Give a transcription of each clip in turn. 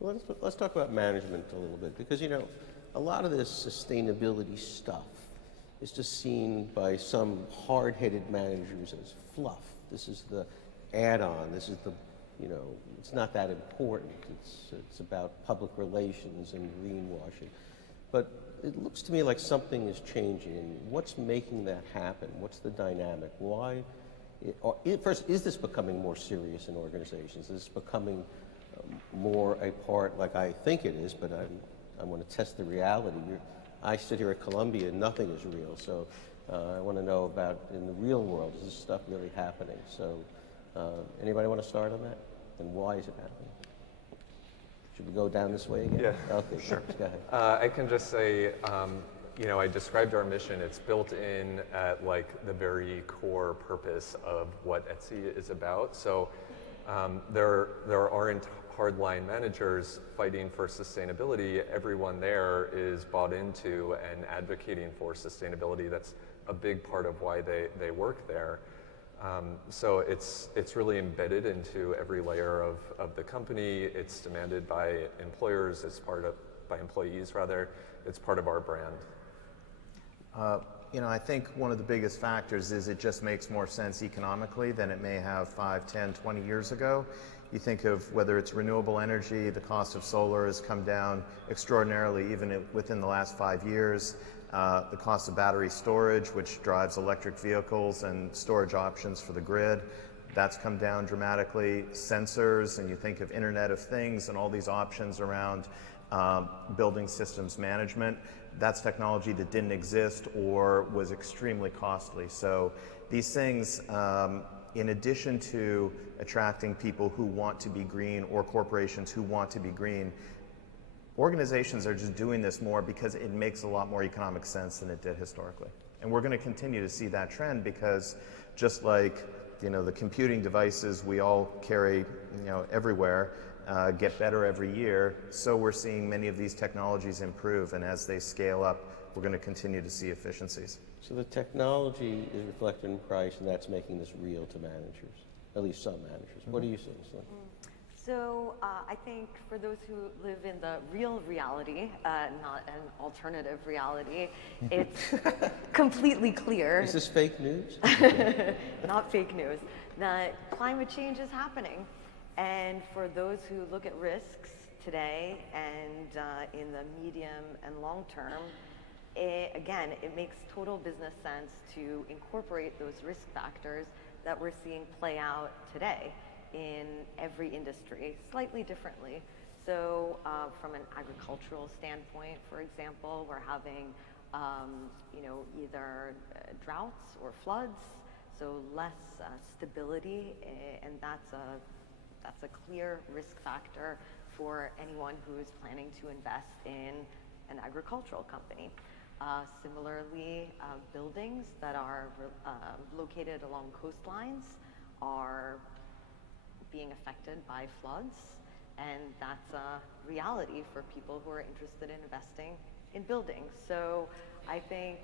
Well, let's talk about management a little bit because, you know, a lot of this sustainability stuff is just seen by some hard-headed managers as fluff. This is the add-on. This is the, you know, it's not that important. It's about public relations and greenwashing. But it looks to me like something is changing. And what's making that happen? What's the dynamic? Why? First, is this becoming more serious in organizations? Is this becoming more a part, like I think it is, but I want to test the reality. I sit here at Columbia and nothing is real, so I want to know about, in the real world, is this stuff really happening? So anybody want to start on that? And why is it happening? Should we go down this way again? Yeah. Okay, sure. Go ahead. I can just say, you know, I described our mission. It's built in at like the very core purpose of what Etsy is about. So there aren't hardline managers fighting for sustainability. Everyone there is bought into and advocating for sustainability. That's a big part of why they work there. So it's really embedded into every layer of the company. It's demanded by employers, by employees rather. It's part of our brand. You know, I think one of the biggest factors is it just makes more sense economically than it may have 5, 10, 20 years ago. You think of whether it's renewable energy, the cost of solar has come down extraordinarily even within the last 5 years. The cost of battery storage, which drives electric vehicles and storage options for the grid, that's come down dramatically. Sensors, and you think of Internet of Things and all these options around building systems management. That's technology that didn't exist or was extremely costly. So these things, in addition to attracting people who want to be green or corporations who want to be green, organizations are just doing this more because it makes a lot more economic sense than it did historically. And we're going to continue to see that trend because just like, you know, the computing devices we all carry, you know, everywhere, get better every year, so we're seeing many of these technologies improve, and as they scale up, we're going to continue to see efficiencies. So the technology is reflected in price, and that's making this real to managers, at least some managers. What do you say, Slim? So I think for those who live in the real reality, not an alternative reality, it's completely clear. Is this fake news? Not fake news, that climate change is happening. And for those who look at risks today and in the medium and long term, again, it makes total business sense to incorporate those risk factors that we're seeing play out today in every industry, slightly differently. So from an agricultural standpoint, for example, we're having you know, either droughts or floods, so less stability, and that's a clear risk factor for anyone who is planning to invest in an agricultural company. Similarly, buildings that are located along coastlines are being affected by floods, and that's a reality for people who are interested in investing in buildings. So I think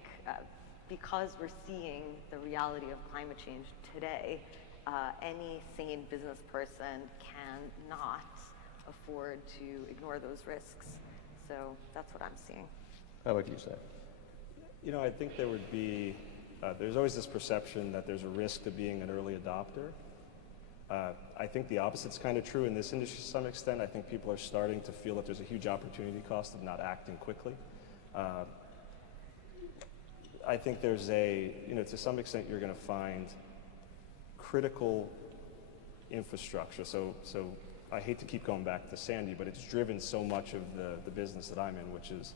because we're seeing the reality of climate change today, any sane business person cannot afford to ignore those risks. So that's what I'm seeing. How about you, Sam? You know, I think there would be, there's always this perception that there's a risk to being an early adopter. I think the opposite's kind of true in this industry to some extent. I think people are starting to feel that there's a huge opportunity cost of not acting quickly. I think there's you know, to some extent you're going to find critical infrastructure. So I hate to keep going back to Sandy, but it's driven so much of the business that I'm in, which is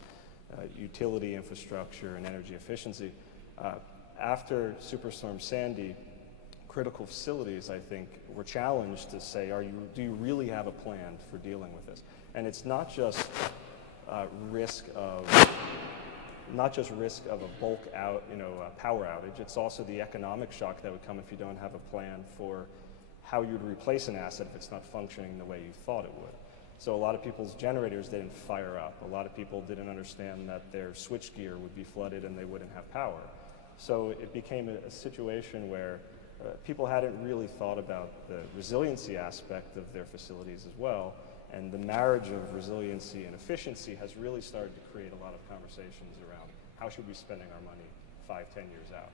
utility infrastructure and energy efficiency. After Superstorm Sandy, critical facilities, I think, were challenged to say, do you really have a plan for dealing with this? And it's not just risk of a bulk out, you know, power outage. It's also the economic shock that would come if you don't have a plan for how you'd replace an asset if it's not functioning the way you thought it would. So a lot of people's generators didn't fire up. A lot of people didn't understand that their switchgear would be flooded and they wouldn't have power. So it became a situation where people hadn't really thought about the resiliency aspect of their facilities as well. And the marriage of resiliency and efficiency has really started to create a lot of conversations around how should we be spending our money 5, 10 years out.